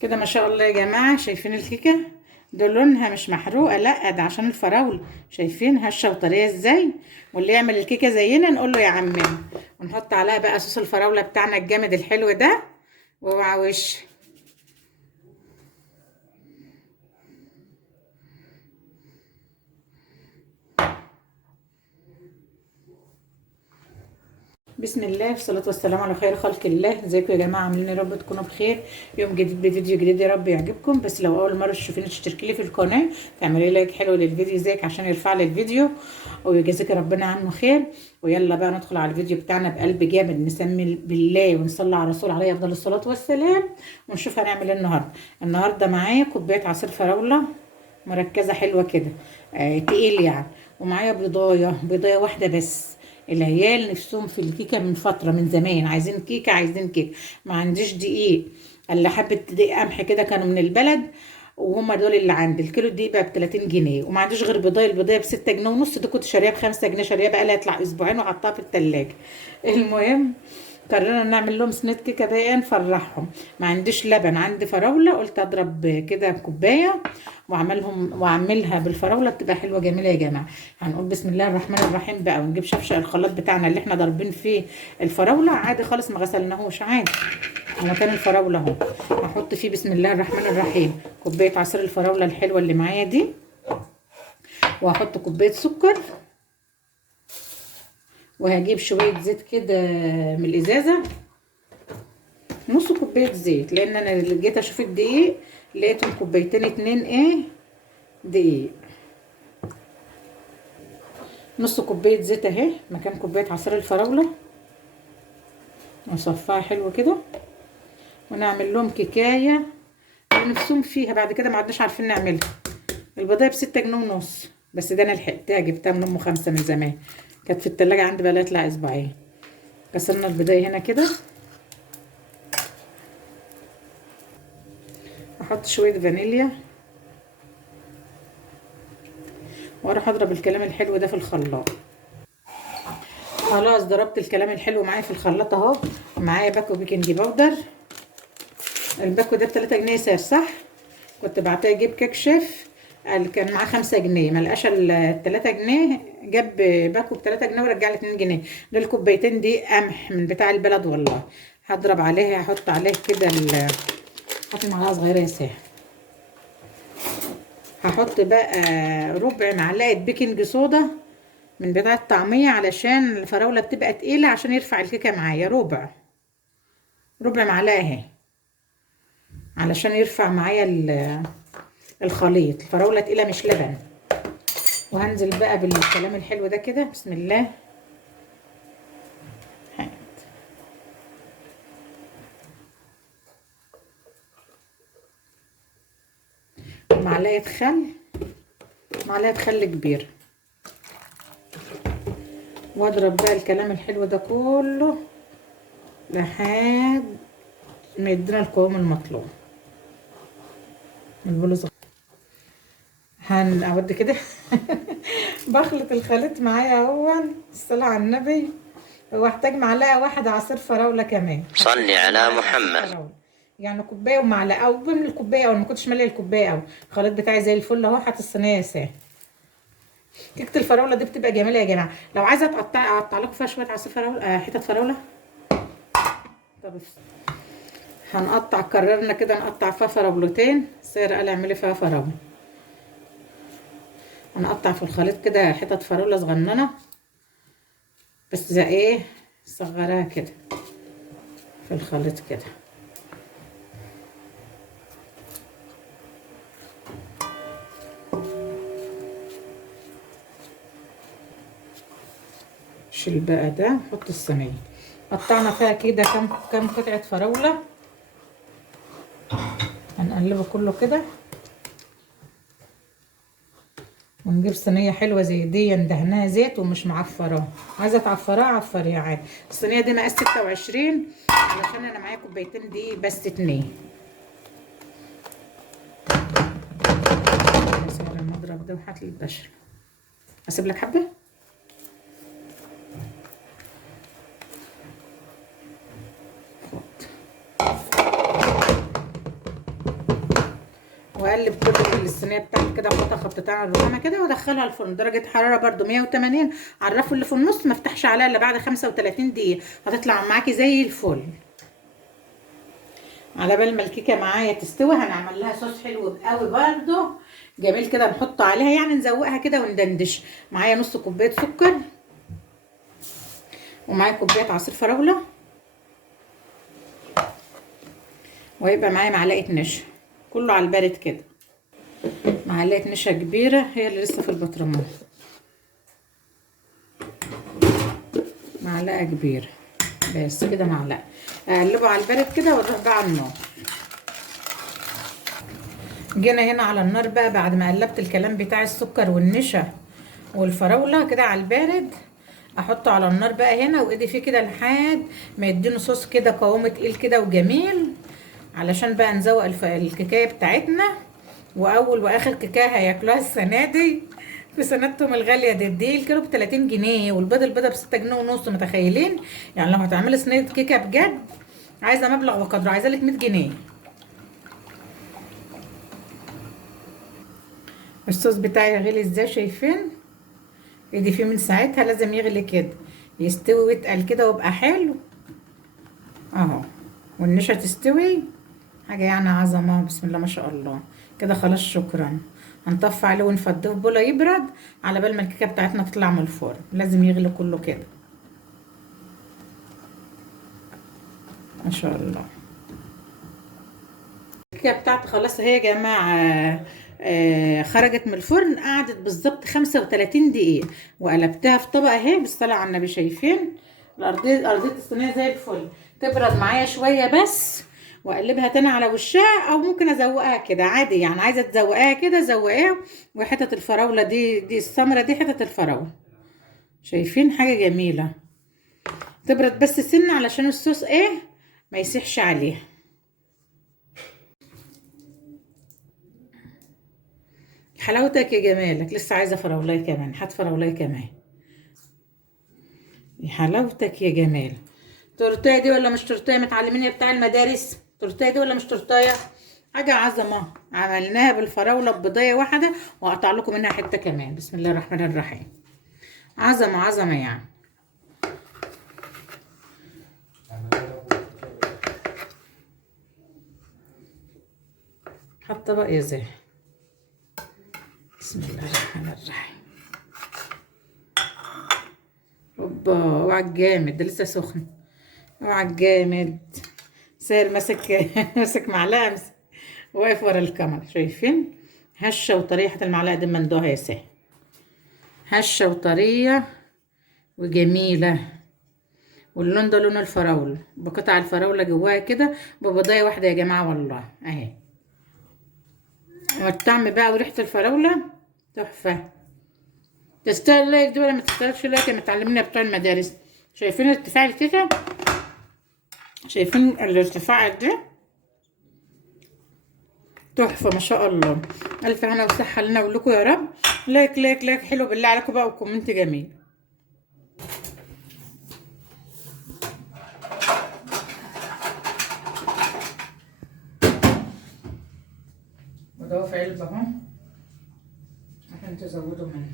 كده ما شاء الله يا جماعة. شايفين الكيكة؟ ده لونها مش محروقة، لا ده عشان الفراولة. شايفين هشة وطرية ازاي؟ واللي يعمل الكيكة زينا نقول له يا عمنا. ونحط عليها بقى صوص الفراولة بتاعنا الجامد الحلو ده. واوعى وش. بسم الله والصلاة والسلام على خير خلق الله. ازيكم يا جماعة؟ عاملين إيه؟ يا رب تكونوا بخير. يوم جديد بفيديو جديد، يا رب يعجبكم. بس لو أول مرة تشوفيني تشتركي لي في القناة، تعملي لايك حلو للفيديو زيك عشان يرفع لي الفيديو ويجازيك ربنا عنه خير. ويلا بقى ندخل على الفيديو بتاعنا بقلب جامد، نسمي بالله ونصلي على الرسول عليه أفضل الصلاة والسلام، ونشوف هنعمل ايه النهاردة. النهاردة معايا كوباية عصير فراولة مركزة حلوة كده، تقيل يعني. ومعايا بيضاية واحدة بس. العيال نفسهم في الكيكة من فترة، من زمان، عايزين كيكة عايزين كيكة. ما عنديش دقيق الا حبة دقيق قمح كده، كانوا من البلد وهم دول اللي عندي. الكيلو دقيق بقى ب 30 جنيه، وما عنديش غير بيضاية. البيضاية ب 6 جنيه ونص، دي كنت شاريها ب 5 جنيه، شاريها بقى لها يطلع اسبوعين وحطها في التلاجة. المهم قررنا نعمل لهم سنيت كيكه بقى نفرحهم. ما عنديش لبن، عندي فراوله، قلت اضرب كده كوبايه واعملها بالفراوله، بتبقى حلوه جميله يا جماعه. هنقول بسم الله الرحمن الرحيم بقى، ونجيب شفشق الخلاط بتاعنا اللي احنا ضاربين فيه الفراوله عادي خالص، ما غسلناهوش عادي. مكان الفراوله اهو. هحط فيه بسم الله الرحمن الرحيم كوبايه عصير الفراوله الحلوه اللي معايا دي، وهحط كوبايه سكر، وهجيب شويه زيت كده من الازازه، نص كوبايه زيت، لان انا اللي جيت اشوف الدقيق لقيتهم كوبايتين اتنين دقيق. نص كوبايه زيت اهي مكان كوبايه عصير الفراوله، نصفيها حلو كده، ونعمل لهم كيكايه ونفسهم فيها. بعد كده ما عدناش عارفين نعملها. البضايه ب6 جنيه ونص، بس ده انا لحقتها، جبتها من ام 5 من زمان، كانت في التلاجة عندي بقى لها اسبوعين. كسرنا البضايه هنا كده، احط شويه فانيليا، واروح اضرب الكلام الحلو ده في الخلاط. خلاص ضربت الكلام الحلو معايا في الخلاط اهو. معايا باكو بيكنج باودر. الباكو ده ب3 جنيه سعر صح. كنت بعتها اجيب كيك شيف، قال كان معاه 5 جنيه، ما لقاش ال3 جنيه، جاب باكو ب3 جنيه ورجع لي 2 جنيه. دول كوبايتين دي قمح من بتاع البلد والله. هضرب عليه، هحط عليه كده حط معلقه صغيره يا ساعة. هحط بقى ربع معلقه بيكنج صودا من بتاع الطعمية، علشان الفراولة بتبقى تقيلة، عشان يرفع الكيكة معايا. ربع معلقة اهي، علشان يرفع معايا الخليط. الفراولة تقيلة مش لبن. وهنزل بقى بالكلام الحلو ده كده بسم الله. معلقة خل، معلقة خل كبيرة، واضرب بقى الكلام الحلو ده كله لحد ما يدينا القوام المطلوب. البولة هنعود كده. بخلط الخليط معايا اهو. الصلاة على النبي. واحتاج معلقة واحدة عصير فراولة كمان. صلي على محمد. يعني كوباية ومعلقة، او بملي الكوباية، او ما كنتش مالية الكوباية. او الخليط بتاعي زي الفل اهو، حاطط الصينية ساعة. كيكة الفراولة دي بتبقى جميلة يا جماعة. لو عايزة اقطع لكم فيها شوية عصير فراولة، حتت فراولة. طب هنقطع، قررنا كده نقطع فيها فراولتين. سير قال اعملي فيها فراولة. هنقطع في الخليط كده حتت فراولة صغننة، بس زي ايه، صغرها كده في الخليط كده. شيل بقى ده، نحط الصينية. قطعنا فيها كده كام قطعة فراولة. هنقلبه كله كده، ونجيب صينية حلوة زي دي ندهناها زيت ومش معفراه. عايزة تعفراه عفريها عادي. الصينية دي مقاس 26، علشان انا معايا كوبايتين دي بس 2. بس على المضرب ده وهات لي البشر. اسيب لك حبة. واقلب كل الصينيه بتاعتي كده، احطها خبطتين على الرخامه كده وادخلها الفرن درجه حراره برده 180 على الرف اللي في النص، ما افتحش عليها الا بعد 35 دقيقه، هتطلع معاكي زي الفل. على بال ما الكيكه معايا تستوي هنعمل لها صوص حلو قوي برده جميل كده، نحطه عليها يعني نزوقها كده وندندش. معايا نص كوبايه سكر، ومعايا كوبايه عصير فراوله، وهيبقى معايا معلقه نشا، كله على البارد كده. معلقه نشا كبيره هي اللي لسه في البطرمان، معلقه كبيره بس كده، معلقه. اقلبه على البارد كده ونروح بقى على النار. جينا هنا على النار بقى بعد ما قلبت الكلام بتاع السكر والنشا والفراوله كده على البارد، احطه على النار بقى هنا وايدي فيه كده لحد ما يديني صوص كده قوامه تقيل كده وجميل، علشان بقى نزوق الكيكايه بتاعتنا. واول واخر كيكايه هياكلوها السنه دي في سنتهم الغاليه دي الكيلو ب 30 جنيه، والبيضه البيضه ب 6 جنيه ونص. متخيلين؟ يعني لو هتعملي صينيه كيكه بجد عايزه مبلغ وقدره، عايزه لك 100 جنيه. الصوص بتاعي غلي ازاي؟ شايفين ايدي فيه من ساعتها؟ لازم يغلي كده، يستوي ويتقل كده ويبقى حلو اهو، والنشا تستوي حاجه يعني عظمه. بسم الله ما شاء الله. كده خلاص، شكرا. هنطفي عليه ونفضيه في بوله يبرد على بال ما الكيكه بتاعتنا تطلع من الفرن، لازم يغلي كله كده. ما شاء الله. الكيكه بتاعتي خلاص اهي يا جماعه، خرجت من الفرن، قعدت بالظبط 35 دقيقه، وقلبتها في طبق اهي بالصلاه على النبي. شايفين ارضيه الصينيه زي الفل؟ تبرد معايا شويه بس واقلبها تاني على وشها، او ممكن ازوقها كده عادي، يعني عايزه تزوقها كده زوقيها. وحتت الفراوله دي السمره دي حتت الفراوله، شايفين؟ حاجه جميله. تبرد بس سنه علشان الصوص ايه ما يسيحش عليها. حلاوتك يا جمالك، لسه عايزه فراولايه كمان، هات فراولايه كمان. يا حلاوتك يا جمال. تورتايه دي ولا مش تورتايه؟ متعلمين يا بتاع المدارس؟ تورتايه دي ولا مش تورتايه؟ حاجه عظمه. عملناها بالفراوله ببضايه واحده، وهقطع لكم منها حته كمان. بسم الله الرحمن الرحيم. عظمه عظمه يعني. حط بقى يا زي. بسم الله الرحمن الرحيم. اوبا، اوعى الجامد ده لسه سخن، اوعى الجامد. سير ماسك ماسك معلقه، واقف ورا الكاميرا. شايفين؟ هشه وطريه، حتى المعلقه دي مندوها يا سير، هشه وطريه وجميله. واللون ده لون الفراوله، بقطع الفراوله جواها كده ببضايه واحده يا جماعه والله اهي. والطعم بقى وريحه الفراوله تحفه. تستاهل لايك دي ولا ما تستاهلش لايك؟ متعلمين بتوع المدارس. شايفين ارتفاع الكيكه؟ شايفين الارتفاع ده؟ تحفه ما شاء الله. الف هنا وصحه لنا ولكم يا رب. لايك لايك لايك حلو بالله عليكم بقى، وكومنت جميل. وده في علبه اهو عشان تزودوا منه.